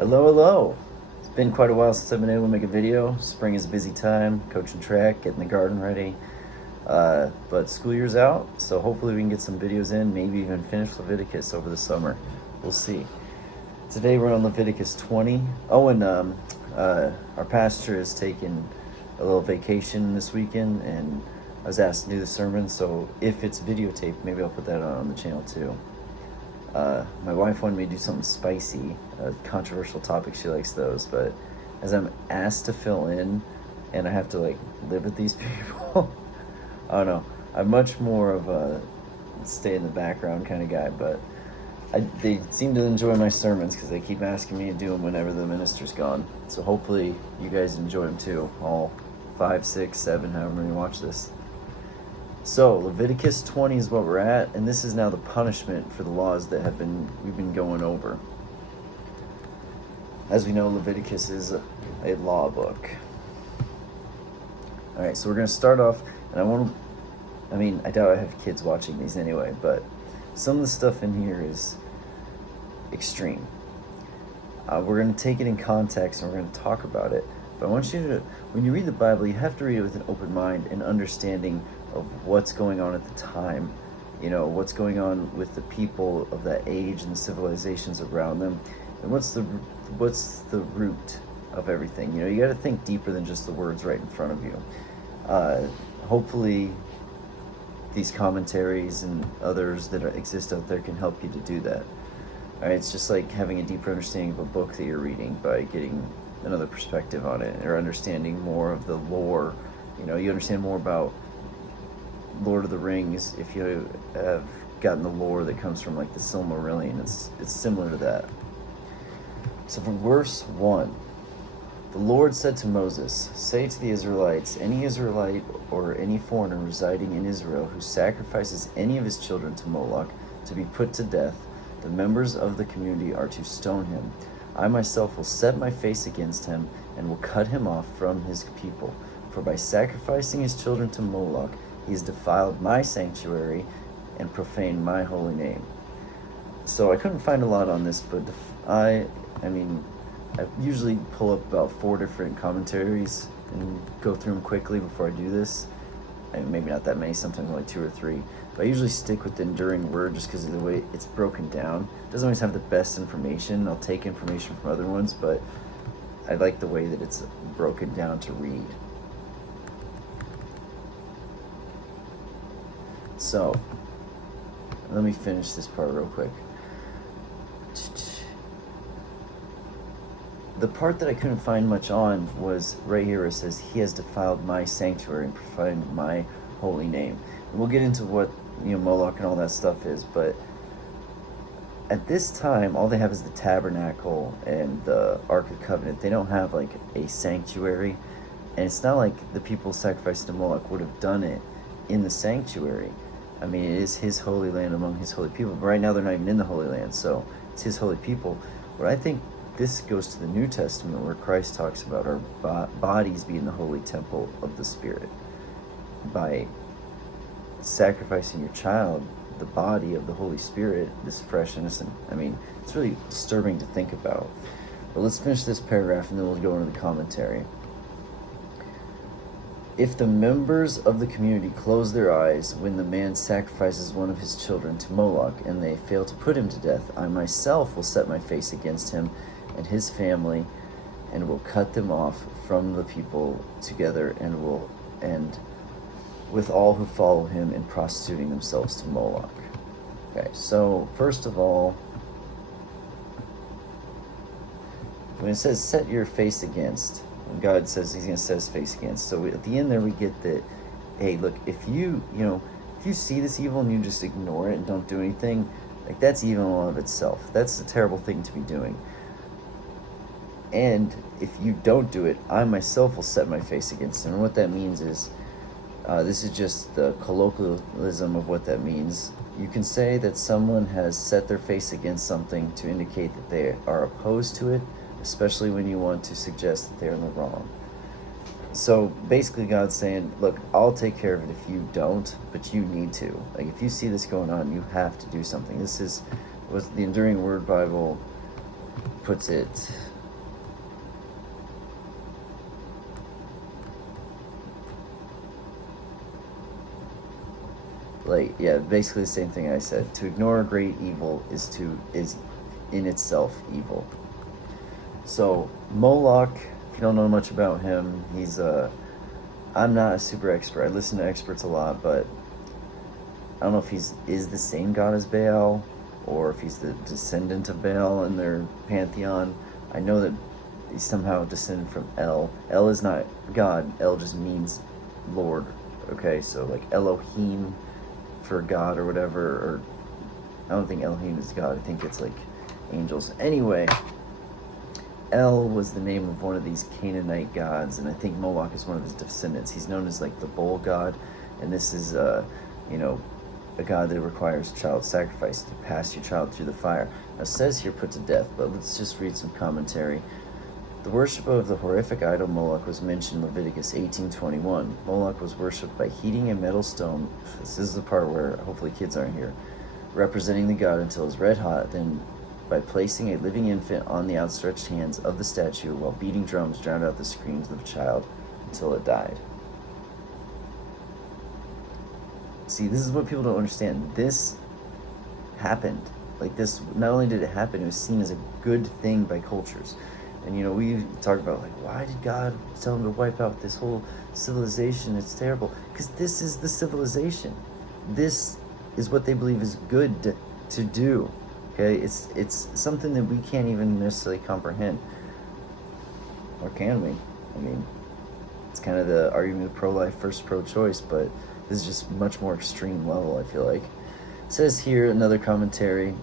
Hello, hello. It's been quite a while since I've been able to make a video. Spring is a busy time, coaching track, getting the garden ready. But school year's out, so hopefully we can get some videos in, maybe even finish Leviticus over the summer. We'll see. Today we're on Leviticus 20. Oh, and our pastor is taking a little vacation this weekend, and I was asked to do the sermon, so if it's videotaped, maybe I'll put that on the channel too. My wife wanted me to do something spicy, a controversial topic. She likes those, but as I'm asked to fill in and I have to live with these people, I don't know. I'm much more of a stay in the background kind of guy, but they seem to enjoy my sermons because they keep asking me to do them whenever the minister's gone. So hopefully you guys enjoy them too, all 5, 6, 7, however many watch this. So Leviticus 20 is what we're at, and this is now the punishment for the laws that we've been going over. As we know, Leviticus is a law book. All right, so we're going to start off, and I doubt I have kids watching these anyway, but some of the stuff in here is extreme. We're going to take it in context, and we're going to talk about it. But I want you to, when you read the Bible, you have to read it with an open mind and understanding of what's going on at the time, what's going on with the people of that age and the civilizations around them, and what's the root of everything. You got to think deeper than just the words right in front of you. Hopefully these commentaries and others that exist out there can help you to do that. All right, it's just like having a deeper understanding of a book that you're reading by getting another perspective on it, or understanding more of the lore. You understand more about Lord of the Rings if you have gotten the lore that comes from the Silmarillion. It's similar to that. So from verse 1, the Lord said to Moses, "Say to the Israelites, any Israelite or any foreigner residing in Israel who sacrifices any of his children to Moloch to be put to death, the members of the community are to stone him. I myself will set my face against him and will cut him off from his people. For by sacrificing his children to Moloch, he has defiled my sanctuary and profaned my holy name." So I couldn't find a lot on this, but I usually pull up about 4 different commentaries and go through them quickly before I do this. And maybe not that many, sometimes only 2 or 3. But I usually stick with the enduring word just because of the way it's broken down. It doesn't always have the best information. I'll take information from other ones, but I like the way that it's broken down to read. So, let me finish this part real quick. The part that I couldn't find much on was right here where it says, "He has defiled my sanctuary and profaned my holy name." And we'll get into what Moloch and all that stuff is, but at this time, all they have is the tabernacle and the Ark of the Covenant. They don't have a sanctuary, and it's not like the people sacrificing to Moloch would have done it in the sanctuary. It is his holy land among his holy people, but right now they're not even in the Holy Land, so it's his holy people. But I think this goes to the New Testament where Christ talks about our bodies being the holy temple of the Spirit. By sacrificing your child, the body of the Holy Spirit, this fresh, innocent, it's really disturbing to think about. But let's finish this paragraph and then we'll go into the commentary. "If the members of the community close their eyes when the man sacrifices one of his children to Moloch and they fail to put him to death, I myself will set my face against him and his family and will cut them off from the people together and will end with all who follow him in prostituting themselves to Moloch." Okay, so first of all, when it says set your face against, when God says he's going to set his face against, so at the end there we get that, hey, look, if you see this evil and you just ignore it and don't do anything, that's evil in and of itself. That's a terrible thing to be doing. And if you don't do it, I myself will set my face against him. And what that means is, this is just the colloquialism of what that means. You can say that someone has set their face against something to indicate that they are opposed to it, especially when you want to suggest that they're in the wrong. So basically God's saying, look, I'll take care of it if you don't, but you need to. If you see this going on, you have to do something. This is what the Enduring Word Bible puts it. Like, yeah, basically the same thing I said. To ignore a great evil is in itself evil. So Moloch, if you don't know much about him, I'm not a super expert. I listen to experts a lot, but I don't know if is the same god as Baal, or if he's the descendant of Baal in their pantheon. I know that he's somehow descended from El. El is not God. El just means Lord. Okay, so like Elohim for God or whatever, or I don't think Elohim is God. I think it's like angels. Anyway, El was the name of one of these Canaanite gods, and I think Moloch is one of his descendants. He's known as like the bull god, and this is you know, a god that requires child sacrifice to pass your child through the fire. Now it says here put to death, but let's just read some commentary. The worship of the horrific idol Moloch was mentioned in Leviticus 18:21. Moloch was worshipped by heating a metal stone. This is the part where hopefully kids aren't here. Representing the god until it was red hot, then by placing a living infant on the outstretched hands of the statue while beating drums drowned out the screams of the child until it died. See, this is what people don't understand. This happened. Like, this, not only did it happen, it was seen as a good thing by cultures. And, you know, we talk about, like, why did God tell him to wipe out this whole civilization? It's terrible. Because this is the civilization. This is what they believe is good to do. Okay? It's something that we can't even necessarily comprehend. Or can we? I mean, it's kind of the argument of pro-life versus pro-choice, but this is just much more extreme level, I feel like. It says here, another commentary,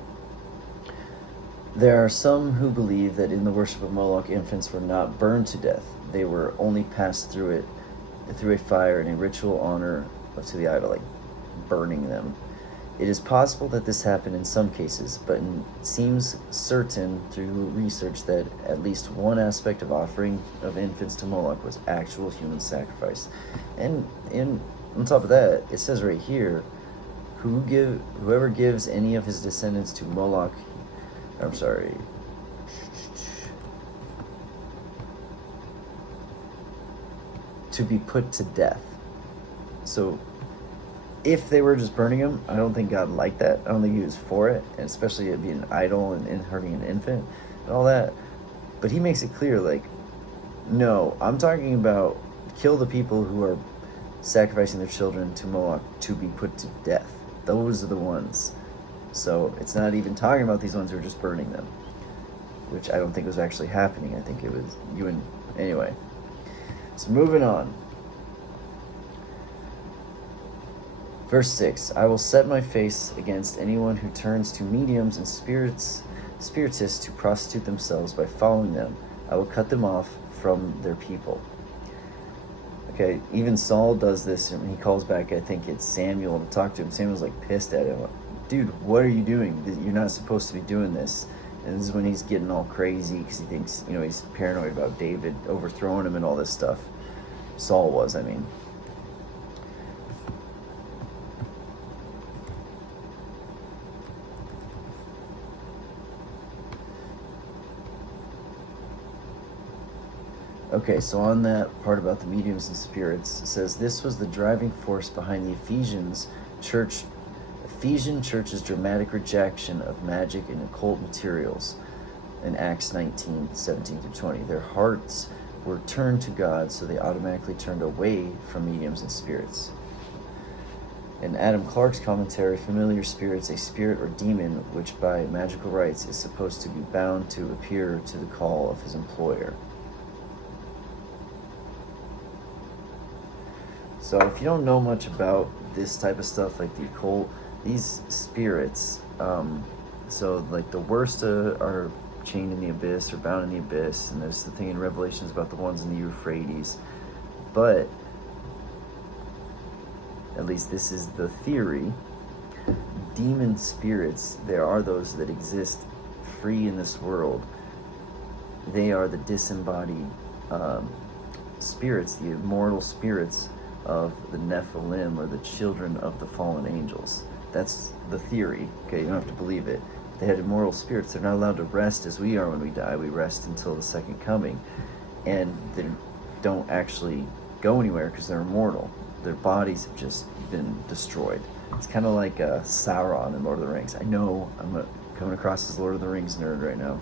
there are some who believe that in the worship of Moloch, infants were not burned to death. They were only passed through a fire in a ritual honor to the idol, like burning them. It is possible that this happened in some cases, but it seems certain through research that at least one aspect of offering of infants to Moloch was actual human sacrifice. And on top of that, it says right here, whoever gives any of his descendants to Moloch, I'm sorry, to be put to death. So if they were just burning him, I don't think God liked that. I don't think he was for it, and especially it being an idol and hurting an infant and all that. But he makes it clear, like, no, I'm talking about kill the people who are sacrificing their children to Moloch to be put to death. Those are the ones. So it's not even talking about these ones who are just burning them, which I don't think was actually happening. I think it was anyway. So moving on. Verse 6, I will set my face against anyone who turns to mediums and spiritists to prostitute themselves by following them. I will cut them off from their people. Okay, even Saul does this, and he calls back, I think it's Samuel, to talk to him. Samuel's like pissed at him. Dude, what are you doing? You're not supposed to be doing this. And this is when he's getting all crazy because he thinks, you know, he's paranoid about David overthrowing him and all this stuff. Saul was, I mean. Okay, so on that part about the mediums and spirits, it says this was the driving force behind the Ephesian church's dramatic rejection of magic and occult materials in Acts 19:17-20. Their hearts were turned to God, so they automatically turned away from mediums and spirits. In Adam Clark's commentary, familiar spirits, a spirit or demon which by magical rites is supposed to be bound to appear to the call of his employer. So if you don't know much about this type of stuff, like the occult, these spirits, so like the worst are chained in the abyss or bound in the abyss, and there's the thing in Revelations about the ones in the Euphrates. But at least this is the theory, demon spirits, there are those that exist free in this world. They are the disembodied spirits, the immortal spirits of the Nephilim, or the children of the fallen angels. That's the theory. Okay, you don't have to believe it. They had immortal spirits. They're not allowed to rest as we are when we die. We rest until the second coming. And they don't actually go anywhere because they're immortal. Their bodies have just been destroyed. It's kind of like Sauron in Lord of the Rings. I know coming across as Lord of the Rings nerd right now.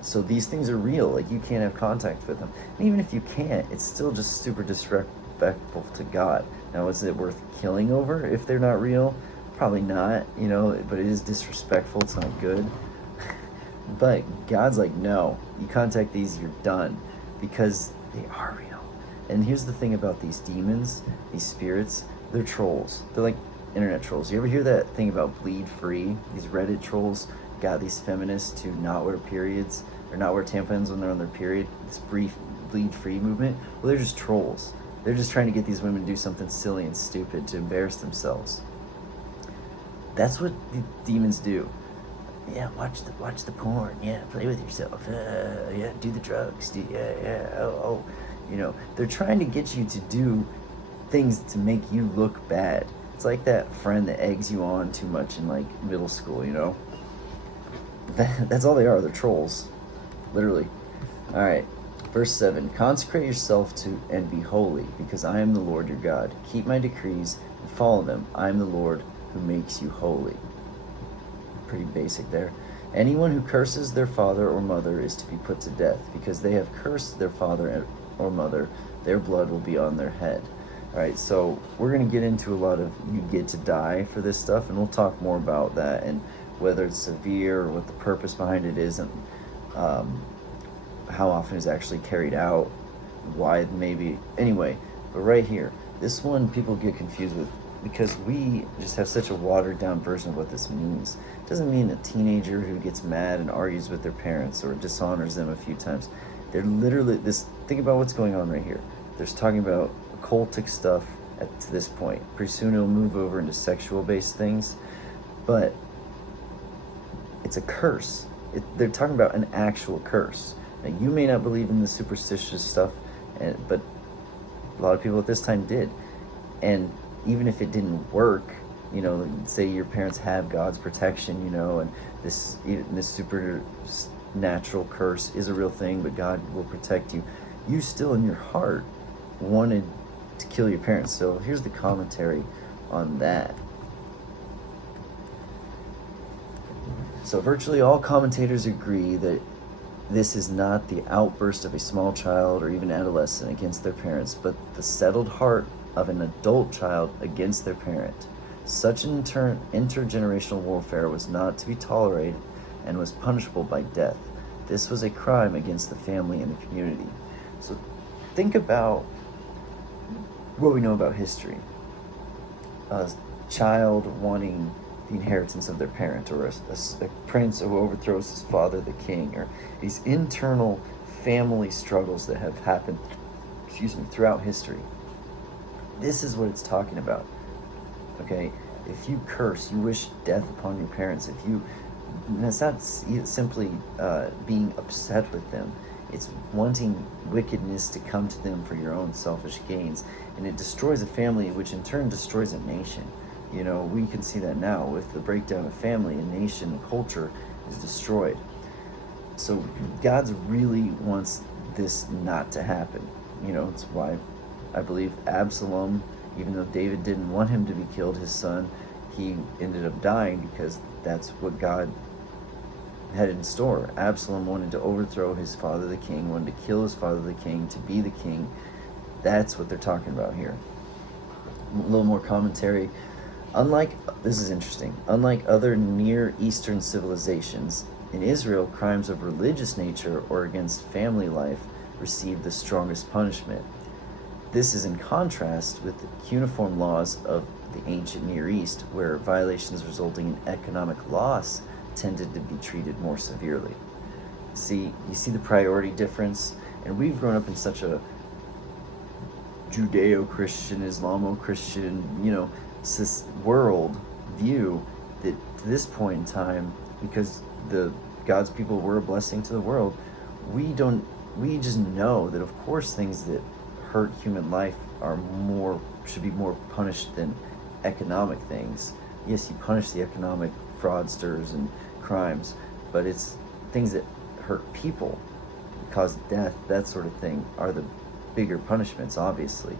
So these things are real. Like, you can't have contact with them. And even if you can't, it's still just super disrespectful to God. Now, is it worth killing over if they're not real? Probably not, but it is disrespectful. It's not good. But God's like, no, you contact these, you're done, because they are real. And here's the thing about these demons, these spirits, they're trolls. They're like internet trolls. You ever hear that thing about bleed free? These Reddit trolls got these feminists to not wear periods or not wear tampons when they're on their period. This brief bleed free movement. Well, they're just trolls. They're just trying to get these women to do something silly and stupid to embarrass themselves. That's what the demons do. Yeah, watch the porn. Yeah, play with yourself. Yeah, do the drugs. Oh. They're trying to get you to do things to make you look bad. It's like that friend that eggs you on too much in like middle school. That's all they are. They're trolls, literally. All right, verse 7. Consecrate yourself to and be holy, because I am the Lord your God. Keep my decrees and follow them. I am the Lord who makes you holy. Pretty basic there. Anyone who curses their father or mother is to be put to death, because they have cursed their father or mother. Their blood will be on their head. All right, so we're going to get into a lot of you get to die for this stuff, and we'll talk more about that and whether it's severe or what the purpose behind it is, and how often it's actually carried out, why maybe. Anyway, but right here, this one people get confused with, because we just have such a watered down version of what this means. It doesn't mean a teenager who gets mad and argues with their parents or dishonors them a few times. They're literally think about what's going on right here. They're talking about occultic stuff to this point. Pretty soon it'll move over into sexual based things, but it's a curse. They're talking about an actual curse. Now, you may not believe in the superstitious stuff, but a lot of people at this time did. And even if it didn't work, say your parents have God's protection, and this supernatural curse is a real thing, but God will protect you. You still in your heart wanted to kill your parents. So here's the commentary on that. So virtually all commentators agree that this is not the outburst of a small child or even adolescent against their parents, but the settled heart of an adult child against their parent. Such an intergenerational warfare was not to be tolerated and was punishable by death. This was a crime against the family and the community. So think about what we know about history. A child wanting the inheritance of their parent, or a prince who overthrows his father, the king, or these internal family struggles that have happened throughout history. This is what it's talking about. Okay, if you curse, you wish death upon your parents. It's not simply being upset with them. It's wanting wickedness to come to them for your own selfish gains, and it destroys a family, which in turn destroys a nation. We can see that now with the breakdown of family. A nation, a culture is destroyed. So God really wants this not to happen. It's why I believe Absalom, even though David didn't want him to be killed, his son, he ended up dying, because that's what God had in store. Absalom wanted to overthrow his father the king, wanted to kill his father the king, to be the king. That's what they're talking about here. A little more commentary. This is interesting, unlike other Near Eastern civilizations, in Israel, crimes of religious nature or against family life received the strongest punishment. This is in contrast with the cuneiform laws of the ancient Near East, where violations resulting in economic loss tended to be treated more severely. You see the priority difference? And we've grown up in such a Judeo-Christian, Islamo-Christian, world view that to this point in time, because God's people were a blessing to the world, we just know that of course things that hurt human life should be more punished than economic things. Yes, you punish the economic fraudsters and crimes, but it's things that hurt people, cause death, that sort of thing, are the bigger punishments, obviously.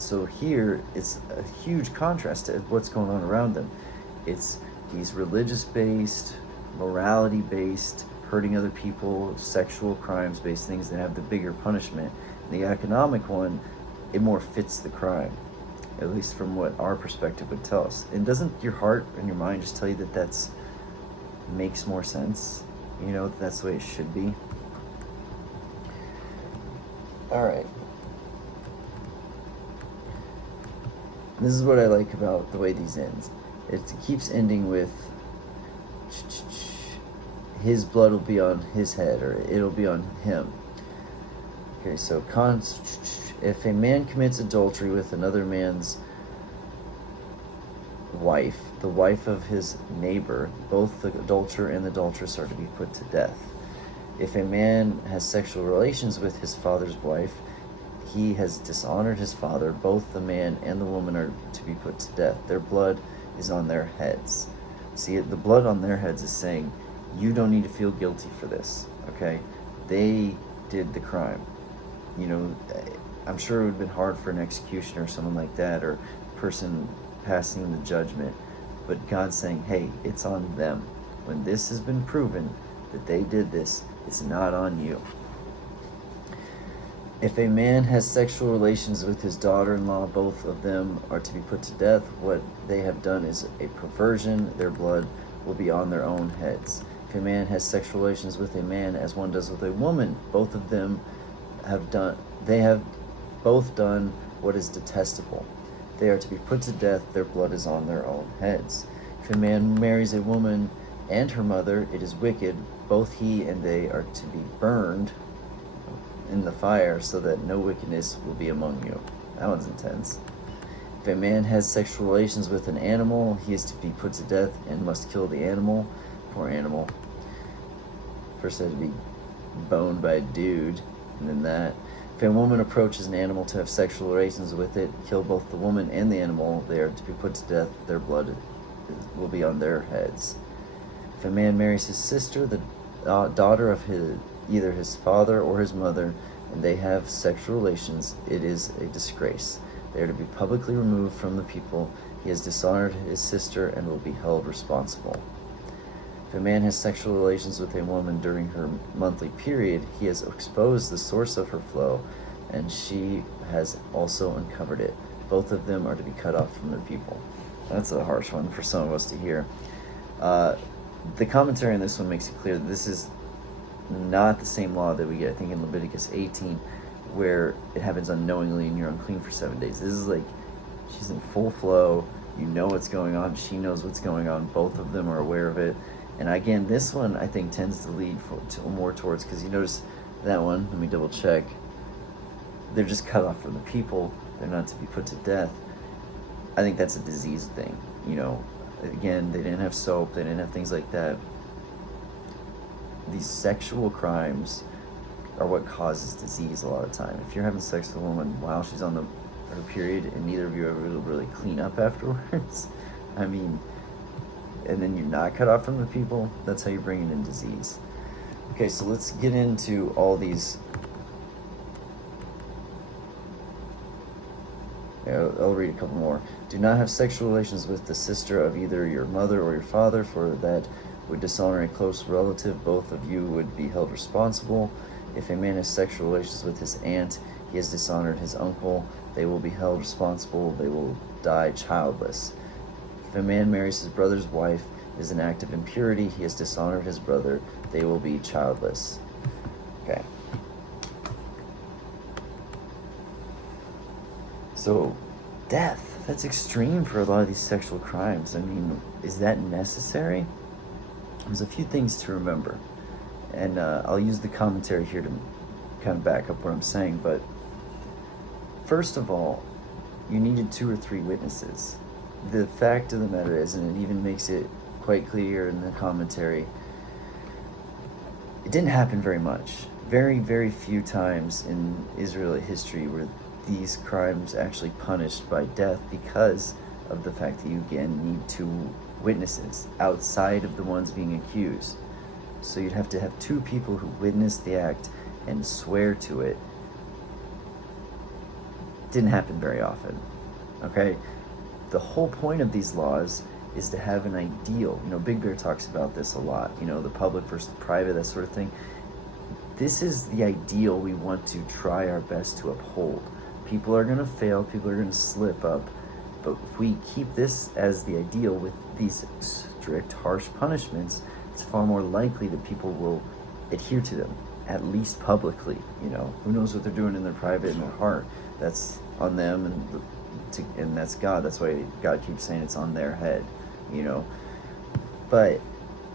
So here, it's a huge contrast to what's going on around them. It's these religious-based, morality-based, hurting other people, sexual crimes-based things that have the bigger punishment. The economic one, it more fits the crime, at least from what our perspective would tell us. And doesn't your heart and your mind just tell you that that's makes more sense? You know, that's the way it should be. All right. This is what I like about the way these end. It keeps ending with his blood will be on his head, or it'll be on him. Okay, so if a man commits adultery with another man's wife, the wife of his neighbor, both the adulterer and the adulteress are to be put to death. If a man has sexual relations with his father's wife, he has dishonored his father. Both the man and the woman are to be put to death. Their blood is on their heads. See, the blood on their heads is saying, you don't need to feel guilty for this, okay? They did the crime. You know, I'm sure it would have been hard for an executioner or someone like that, or a person passing the judgment, but God's saying, hey, it's on them. When this has been proven that they did this, it's not on you. If a man has sexual relations with his daughter-in-law, both of them are to be put to death. What they have done is a perversion. Their blood will be on their own heads. If a man has sexual relations with a man as one does with a woman, both of them they have both done what is detestable. They are to be put to death. Their blood is on their own heads. If a man marries a woman and her mother, it is wicked. Both he and they are to be burned in the fire, so that no wickedness will be among you. That one's intense. If a man has sexual relations with an animal, he is to be put to death and must kill the animal. Poor animal. First had to be boned by a dude, and then that. If a woman approaches an animal to have sexual relations with it, kill both the woman and the animal. They are to be put to death. Their blood will be on their heads. If a man marries his sister, the daughter of either his father or his mother, and they have sexual relations, it is a disgrace. They are to be publicly removed from the people. He has dishonored his sister and will be held responsible. If a man has sexual relations with a woman during her monthly period, he has exposed the source of her flow, and she has also uncovered it. Both of them are to be cut off from their people. That's a harsh one for some of us to hear. The commentary on this one makes it clear that this is not the same law that we get, I think, in Leviticus 18, where it happens unknowingly and you're unclean for 7 days. This is like, she's in full flow, you know what's going on, she knows what's going on, both of them are aware of it. And again, this one I think tends to lead more towards, because you notice that one, let me double check, they're just cut off from the people, they're not to be put to death. I think that's a disease thing, you know. Again, they didn't have soap, they didn't have things like that. These sexual crimes are what causes disease a lot of time. If you're having sex with a woman while she's on her period and neither of you ever really clean up afterwards, I mean, and then you're not cut off from the people, that's how you're bringing in disease. Okay, so let's get into all these. I'll read a couple more. Do not have sexual relations with the sister of either your mother or your father, for that would dishonor a close relative. Both of you would be held responsible. If a man has sexual relations with his aunt, he has dishonored his uncle. They will be held responsible. They will die childless. If a man marries his brother's wife, it is an act of impurity. He has dishonored his brother. They will be childless. Okay. So, death. That's extreme for a lot of these sexual crimes. I mean, is that necessary? There's a few things to remember, and I'll use the commentary here to kind of back up what I'm saying, but first of all, you needed 2 or 3 witnesses. The fact of the matter is, and it even makes it quite clear in the commentary, it didn't happen very much. Very, very few times in Israeli history were these crimes actually punished by death, because of the fact that you again need 2 witnesses outside of the ones being accused. So you'd have to have 2 people who witness the act and swear to it Didn't happen very often. Okay? The whole point of these laws is to have an ideal. Big Bear talks about this a lot, the public versus the private, that sort of thing. This is the ideal we want to try our best to uphold. People are going to fail, people are going to slip up, but if we keep this as the ideal with these strict, harsh punishments, it's far more likely that people will adhere to them, at least publicly. Who knows what they're doing in their private and their heart? That's on them, and that's God. That's why God keeps saying it's on their head. But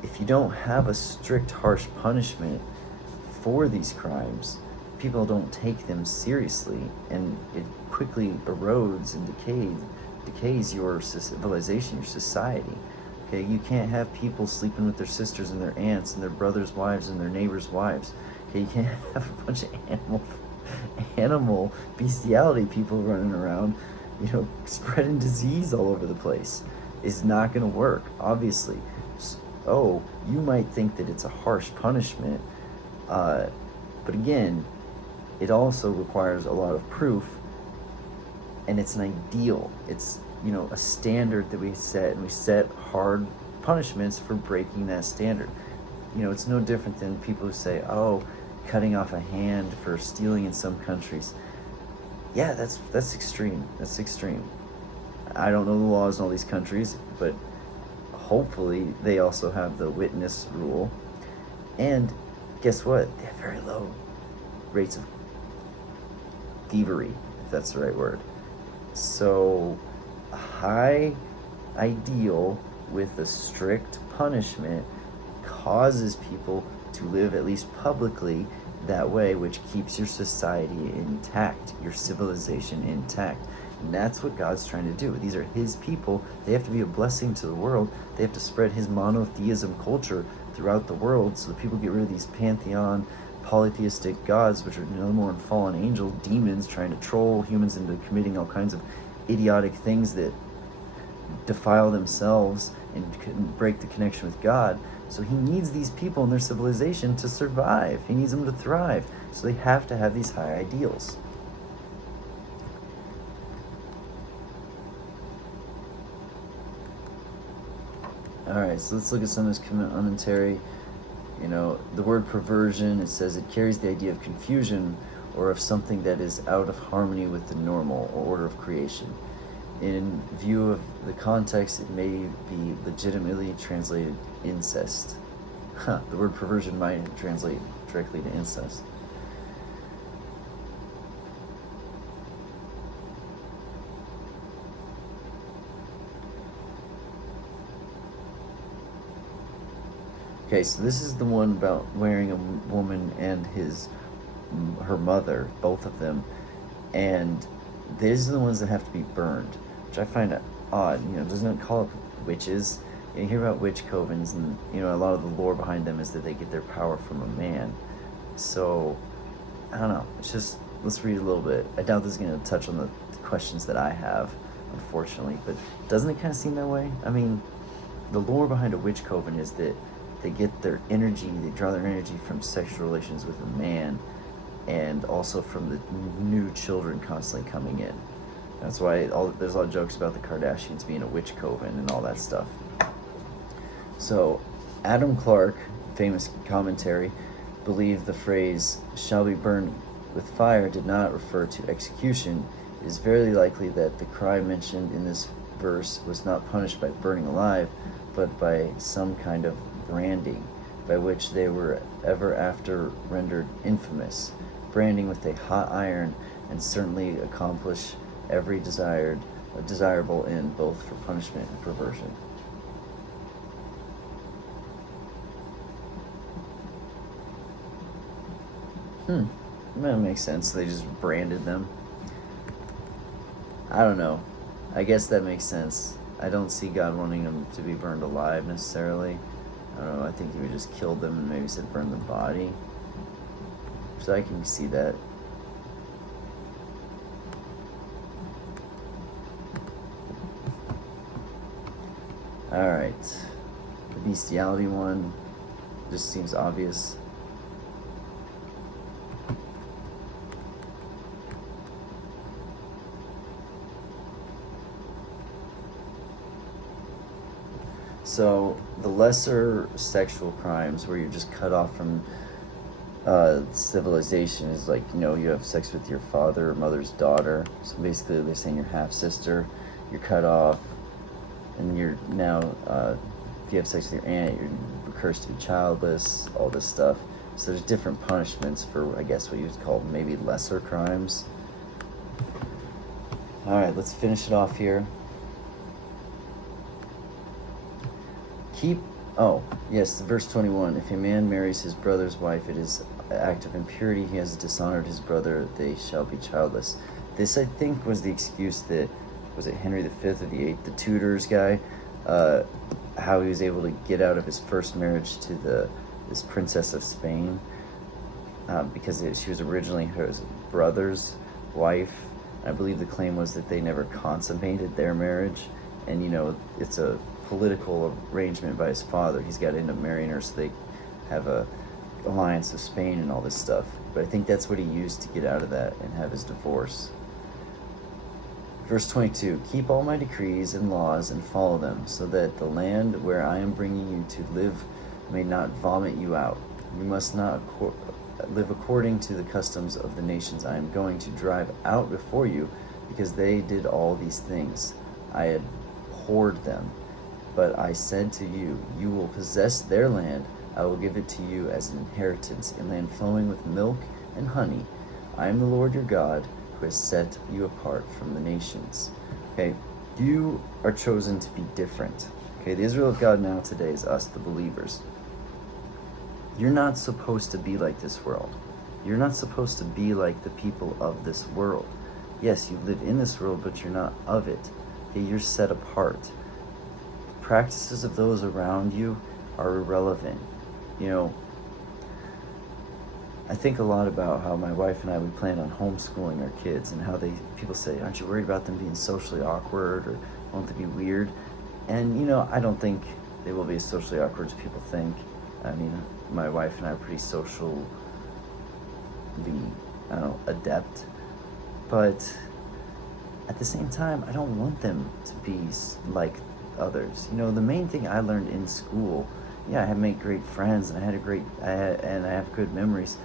if you don't have a strict, harsh punishment for these crimes, people don't take them seriously, and it quickly erodes and decays your civilization, your society. Okay, you can't have people sleeping with their sisters and their aunts and their brothers' wives and their neighbors' wives. Okay, you can't have a bunch of animal bestiality people running around, spreading disease all over the place. Is not going to work, obviously. Oh, you might think that it's a harsh punishment, but again, it also requires a lot of proof, and it's an ideal. It's a standard that we set, and we set hard punishments for breaking that standard. It's no different than people who say, oh, cutting off a hand for stealing in some countries. Yeah, that's extreme. That's extreme. I don't know the laws in all these countries, but hopefully they also have the witness rule. And guess what? They have very low rates of thievery, if that's the right word. So a high ideal with a strict punishment causes people to live, at least publicly, that way, which keeps your society intact, your civilization intact. And that's what God's trying to do. These are his people. They have to be a blessing to the world. They have to spread his monotheism culture throughout the world, so that people get rid of these pantheon, polytheistic gods, which are no more than fallen angel demons trying to troll humans into committing all kinds of idiotic things that defile themselves and break the connection with God. So he needs these people in their civilization to survive. He needs them to thrive. So they have to have these high ideals. Alright, so let's look at some of this commentary. The word perversion, it says it carries the idea of confusion or of something that is out of harmony with the normal or order of creation. In view of the context, it may be legitimately translated incest. The word perversion might translate directly to incest. Okay, so this is the one about wearing a woman and her mother, both of them, and these are the ones that have to be burned, which I find odd. Doesn't it call up witches? You hear about witch covens, and a lot of the lore behind them is that they get their power from a man. So I don't know. It's just, let's read a little bit. I doubt this is going to touch on the questions that I have, unfortunately, but doesn't it kind of seem that way? I mean, the lore behind a witch coven is that they get their energy, they draw their energy from sexual relations with a man, and also from the new children constantly coming in. That's why there's a lot of jokes about the Kardashians being a witch coven and all that stuff. So Adam Clarke, famous commentary, believed the phrase "shall be burned with fire" did not refer to execution. It is very likely that the crime mentioned in this verse was not punished by burning alive, but by some kind of branding, by which they were ever after rendered infamous. Branding with a hot iron, and certainly accomplish every desirable end, both for punishment and perversion. That makes sense. They just branded them. I don't know. I guess that makes sense. I don't see God wanting them to be burned alive necessarily. I don't know. I think he would just kill them and maybe said burn the body. So I can see that. Alright. The bestiality one just seems obvious. So the lesser sexual crimes where you're just cut off from civilization is like, you have sex with your father or mother's daughter. So basically they're saying your half sister, you're cut off, and you're now, if you have sex with your aunt, you're cursed to be childless, all this stuff. So there's different punishments for, I guess, what you would call maybe lesser crimes. All right, let's finish it off here. Verse 21. If a man marries his brother's wife, it is an act of impurity. He has dishonored his brother. They shall be childless. This, I think, was the excuse that, was it Henry V or the VIII, the Tudors guy, how he was able to get out of his first marriage to this princess of Spain, because she was originally his brother's wife. I believe the claim was that they never consummated their marriage, and it's a political arrangement by his father. He's got to end up marrying her so they have a alliance of Spain and all this stuff. But I think that's what he used to get out of that and have his divorce. Verse 22, keep all my decrees and laws and follow them, so that the land where I am bringing you to live may not vomit you out. You must not live according to the customs of the nations I am going to drive out before you, because they did all these things. I abhorred them. But I said to you, you will possess their land. I will give it to you as an inheritance, a land flowing with milk and honey. I am the Lord your God, who has set you apart from the nations. Okay, you are chosen to be different. Okay, the Israel of God now today is us, the believers. You're not supposed to be like this world. You're not supposed to be like the people of this world. Yes, you live in this world, but you're not of it. Okay, you're set apart. The practices of those around you are irrelevant. I think a lot about how my wife and we plan on homeschooling our kids, and how people say, aren't you worried about them being socially awkward, or won't they be weird? And I don't think they will be as socially awkward as people think. I mean, my wife and I are pretty socially, adept. But at the same time, I don't want them to be like others. The main thing I learned in school, I had made great friends, and I have good memories.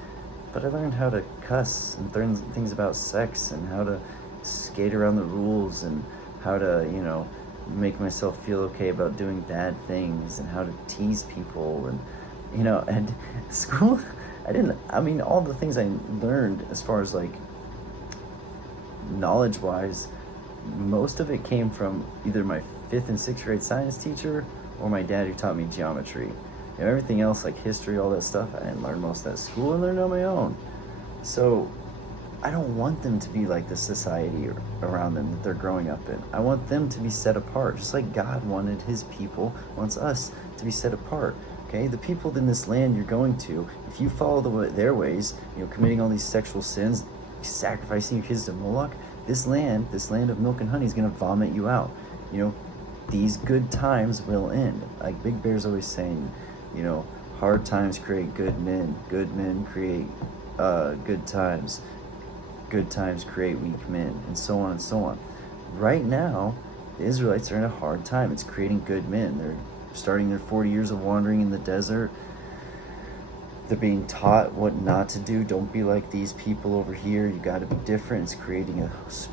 But I learned how to cuss and learn things about sex, and how to skate around the rules, and how to, make myself feel okay about doing bad things, and how to tease people, and school, all the things I learned as far as knowledge-wise, most of it came from either my 5th and 6th grade science teacher or my dad, who taught me geometry. Everything else, like history, all that stuff, I didn't learn most of that at school. I learned on my own. So I don't want them to be like the society around them that they're growing up in. I want them to be set apart, just like God wanted his people, wants us to be set apart. Okay, the people in this land you're going to, if you follow their ways, committing all these sexual sins, sacrificing your kids to Moloch, this land of milk and honey, is going to vomit you out. These good times will end. Like Big Bear's always saying, hard times create good men create good times create weak men, and so on and so on. Right now, the Israelites are in a hard time. It's creating good men. They're starting their 40 years of wandering in the desert. They're being taught what not to do. Don't be like these people over here. You got to be different. It's creating a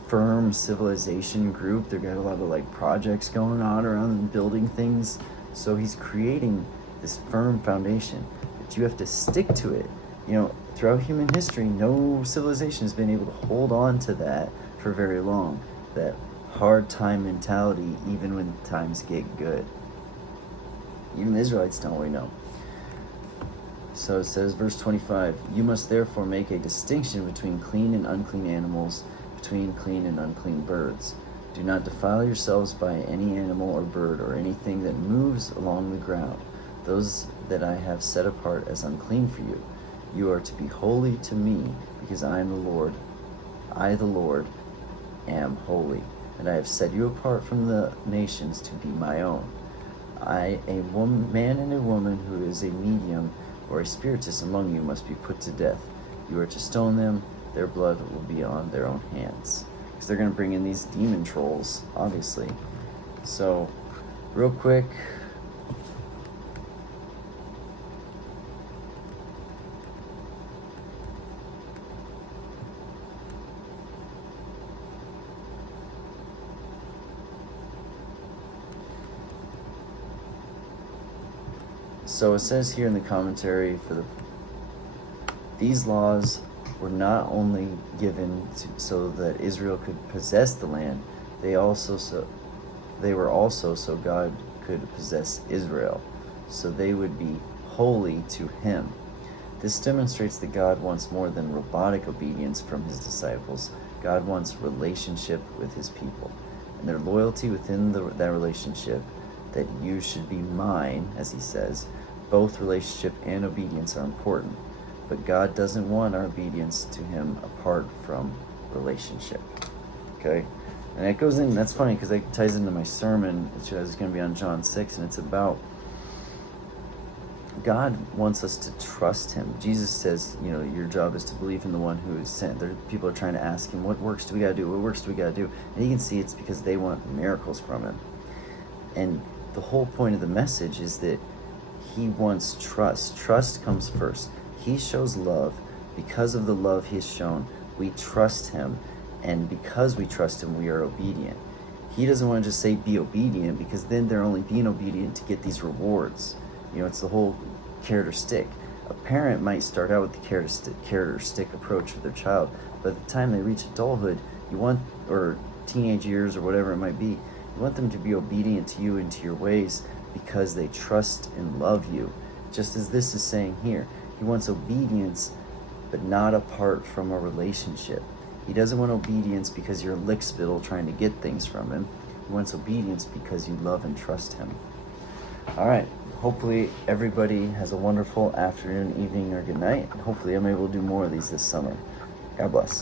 firm civilization group. They've got a lot of projects going on around them, building things. So he's creating this firm foundation, but you have to stick to it. Throughout human history, no civilization has been able to hold on to that for very long. That hard time mentality, even when times get good. Even the Israelites don't really know. So it says, verse 25, you must therefore make a distinction between clean and unclean animals, between clean and unclean birds. Do not defile yourselves by any animal or bird or anything that moves along the ground, those that I have set apart as unclean for you. You are to be holy to me, because I am the Lord. I, the Lord, am holy, and I have set you apart from the nations to be my own. Man and a woman who is a medium or a spiritist among you must be put to death. You are to stone them. Their blood will be on their own hands. Because they're going to bring in these demon trolls, obviously. So, real quick, So it says here in the commentary these laws were not only given so that Israel could possess the land, they were also so God could possess Israel, so they would be holy to him. This demonstrates that God wants more than robotic obedience from his disciples. God wants relationship with his people, and their loyalty within that relationship, that you should be mine, as he says. Both relationship and obedience are important, but God doesn't want our obedience to him apart from relationship. Okay? And it goes in, that's funny because it ties into my sermon, which is going to be on John 6, and it's about God wants us to trust him. Jesus says, your job is to believe in the one who is sent. People are trying to ask him, what works do we got to do? What works do we got to do? And you can see it's because they want miracles from him. And the whole point of the message is that he wants trust. Trust comes first. He shows love. Because of the love he has shown, we trust him. And because we trust him, we are obedient. He doesn't want to just say be obedient, because then they're only being obedient to get these rewards. It's the whole carrot or stick. A parent might start out with the carrot or stick approach with their child, but at the time they reach adulthood, or teenage years or whatever it might be, you want them to be obedient to you and to your ways because they trust and love you. Just as this is saying here, he wants obedience, but not apart from a relationship. He doesn't want obedience because you're a lickspittle trying to get things from him. He wants obedience because you love and trust him. All right. Hopefully everybody has a wonderful afternoon, evening, or good night. Hopefully I'm able to do more of these this summer. God bless.